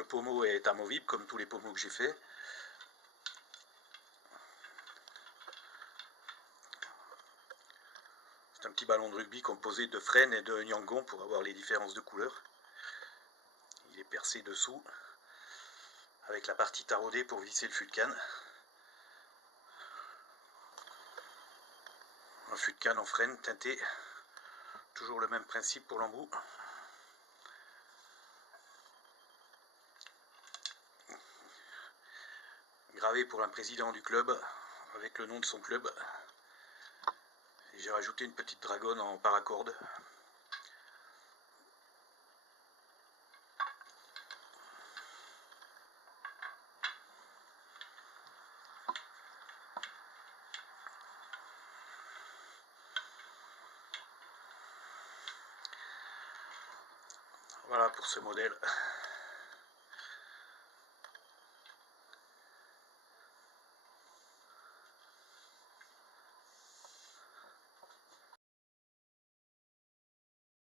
le pommeau est amovible comme tous les pommeaux que j'ai fait. C'est un petit ballon de rugby composé de frêne et de yangon pour avoir les différences de couleurs. Il est percé dessous avec la partie taraudée pour visser le fût de canne. Un fût de canne en frêne teinté, toujours le même principe pour l'embout. Gravé pour un président du club avec le nom de son club. J'ai rajouté une petite dragonne en paracorde. Voilà pour ce modèle.